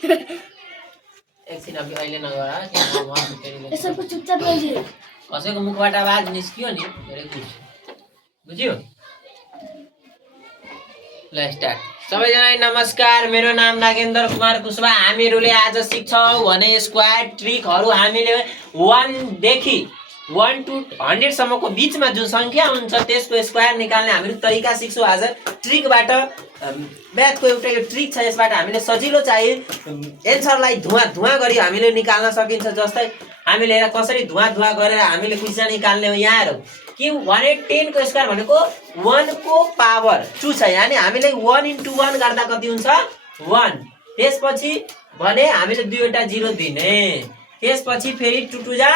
एकछिन अहिले नगर यसको चुपचाप लैजाऊ कसैको मुखबाट आवाज निस्कियो नि धेरै बुझ्यो ल स्टार्ट सबैजनालाई नमस्कार मेरो नाम नागेन्द्र कुमार कुशवाहा हामीहरूले आज सिक्छौँ भने स्क्वायर ट्रिकहरू हामीले 1 देखि 1 to 100 सम्मको बीचमा जुन संख्या हुन्छ त्यसको स्क्वायर निकाल्ने हामीले तरिका सिक्छौँ आज ट्रिकबाट म्याथको एउटा यो ट्रिक छ यसबाट हामीले सजिलो चाहिँ एन्सरलाई धुवा गरी हामीले निकाल्न सकिन्छ जस्तै हामीले हेर कसरी धुवा गरेर हामीले क्वेशन निकाल्ने हो यहाँ हेरौँ कि 110 को स्क्वायर भनेको 1 को पावर 2 छ यानी हामीले 1 into 1 गर्दा कति हुन्छ 1 त्यसपछि भने हामीले दुईवटा 0 दिने त्यसपछि फेरि 2 2 जा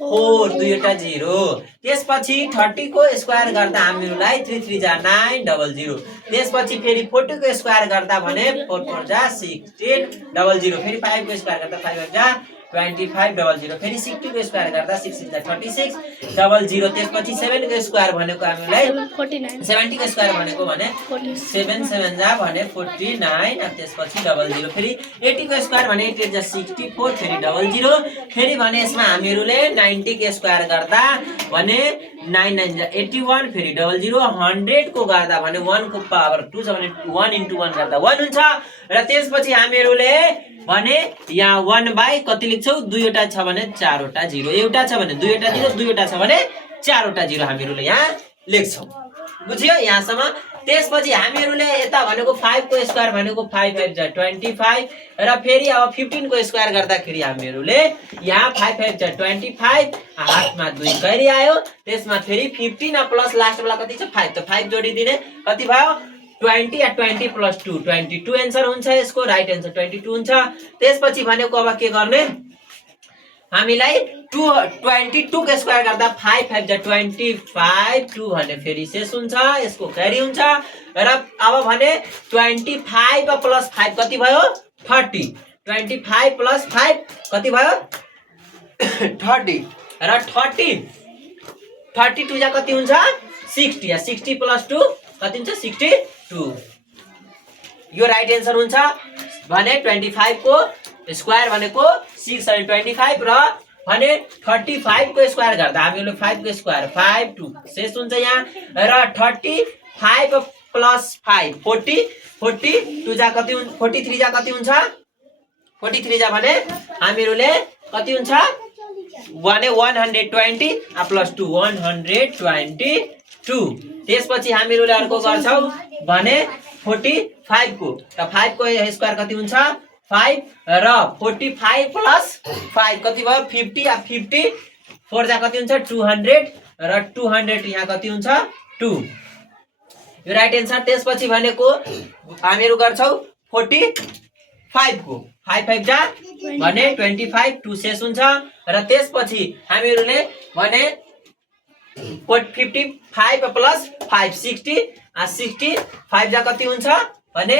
4 दुईवटा 0 त्यसपछि 30 को स्क्वायर गर्दा हामीलाई 3 3 जा 9 00 त्यसपछि फेरि 40 को स्क्वायर गर्दा भने 4 4 जा 16 00 फेरि 5 को स्क्वायर गर्दा 5 जा 25 00 फेरि 60 को स्क्वायर गर्दा 6 जा 36 00 त्यसपछि 7 को स्क्वायर भनेको हामीलाई 49 70 को स्क्वायर भनेको भने 7 7 जा भने 49 अब त्यसपछि 00 फेरि 80 को स्क्वायर भने 8 जा 64 फेरि 00 फेरि भने यसमा हामीहरूले 90 को स्क्वायर गर्दा भने 9 9 जा 81 फेरि 00 100 को गर्दा भने 1 को पावर 2 छ भने 1 into 1 गर्दा 1 हुन्छ र त्यसपछि हामीहरूले भने यहाँ 1 बाई कति लेख्छौ दुईवटा छ भने चारवटा 0 एउटा छ भने दुईवटा 0 दुईवटा छ भने चारवटा 0 हामीहरूले यहाँ लेख्छौ बुझ्यो यहाँसम्म त्यसपछि हामीहरूले यता भनेको 5 को स्क्वायर भनेको 5 5 जा 25 र फेरि अब 15 को स्क्वायर गर्दाखेरि हामीहरूले यहाँ 5 5 जा 25 हातमा 2 कैरी आयो त्यसमा फेरि 15 प्लस लास्ट वाला कति छ 5 त 5 जोडिदिने कति भयो 20 या 20 plus 2 22 आन्सर हुन्छ यसको राइट आन्सर 22 हुन्छ त्यसपछि भनेको अब के गर्ने हामीलाई 22 को स्क्वायर गर्दा 5 5 जा 25 2 भने फेरि शेष हुन्छ यसको क्यारी हुन्छ र अब भने 25 प्लस 5 कति भयो 30 25 प्लस 5 कति भयो 30 र 32 जा कति हुन्छ 60 या 60 प्लस 2 कति हुन्छ 62 यो राइट आन्सर हुन्छ भने 25 को स्क्वायर भनेको 625 र भने 35 को स्क्वायर गर्दा हामीले 5 को स्क्वायर 5 2 शेष हुन्छ यहाँ र 35 प्लस 5 40 42 जा कति 43 जा कति हुन्छ 43 जा भने हामीहरूले कति हुन्छ भने 120 प्लस 2 122 त्यसपछि हामीहरूले अर्को गर्छौ भने 45 को त 5 को स्क्वायर कति हुन्छ 5 र 45 प्लस 5 कति भयो 50 अब 50 4 जा कति हुन्छ 200 र 200 यहाँ कति हुन्छ 2 यो राइट आन्सर त्यसपछि भनेको हामीहरू गर्छौ 45 को 5 5 जा भने 25 2 शेष हुन्छ र त्यसपछि हामीहरूले भने 55 प्लस 5 60 65 जा कति हुन्छ भने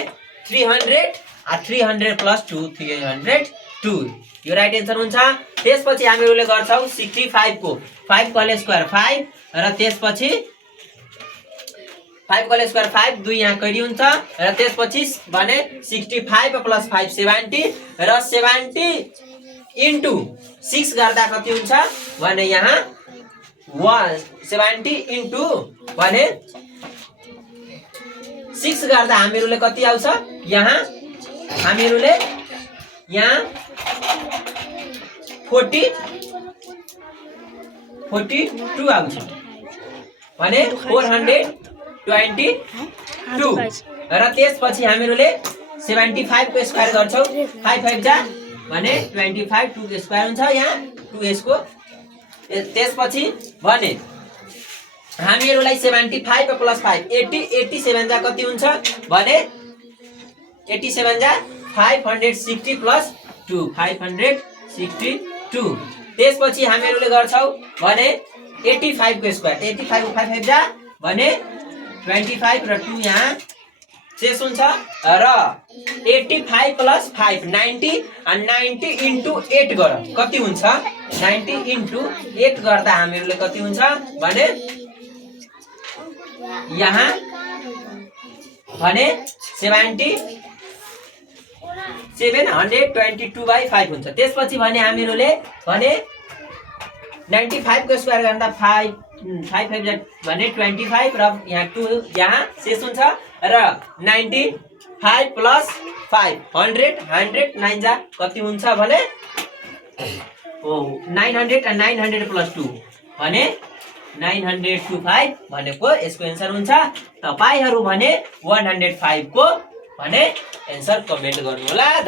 300 300 प्लस 2 302 यो राइट आन्सर हुन्छ त्यसपछि हामीहरूले गर्छौ 65 को 5 को स्क्वायर 5 र त्यसपछि 5 को स्क्वायर 5 2 यहाँ कैरी हुन्छ र त्यसपछि भने 65 प्लस 5 70 र 70 इन्टु 6 गर्दा कति हुन्छ भने यहाँ 170 इन्टु भने 6 गर्दा हामीहरूले कति आउँछ यहाँ हामीहरूले यहाँ 42 आउँछ भने 422 र त्यसपछि हामीहरूले 75 को स्क्वायर गर्छौ 5 5 जा भने 25 2 को स्क्वायर हुन्छ यहाँ 2s को त्यसपछि भने हामीहरूलाई 75 प्लस 5 80 87 जा कति हुन्छ भने 87 जा 560 प्लस 2 562 त्यसपछि हामीहरूले गर्छौ भने 85 को स्क्वायर 85 को 5 5 जा भने 25 र 2 यहाँ शेष हुन्छ र 85 प्लस 5 90 and 90 into 8 गर कति हुन्छ 90 into 8 गर्दा हामीहरूले कति हुन्छ भने यहाँ भने 70 722/5 हुन्छ। त्यसपछि भने हामीहरूले भने 95 को स्क्वायर गर्दा 5 5 भने 25 र यहाँ 2 यहाँ शेष हुन्छ र 95 प्लस 5 100 9 जा कति हुन्छ भने 900 र 900 प्लस 2 भने 925 भनेको यसको एन्सर हुन्छ। तपाईहरु भने 105 को भने एन्सर कमेन्ट गर्नु होला।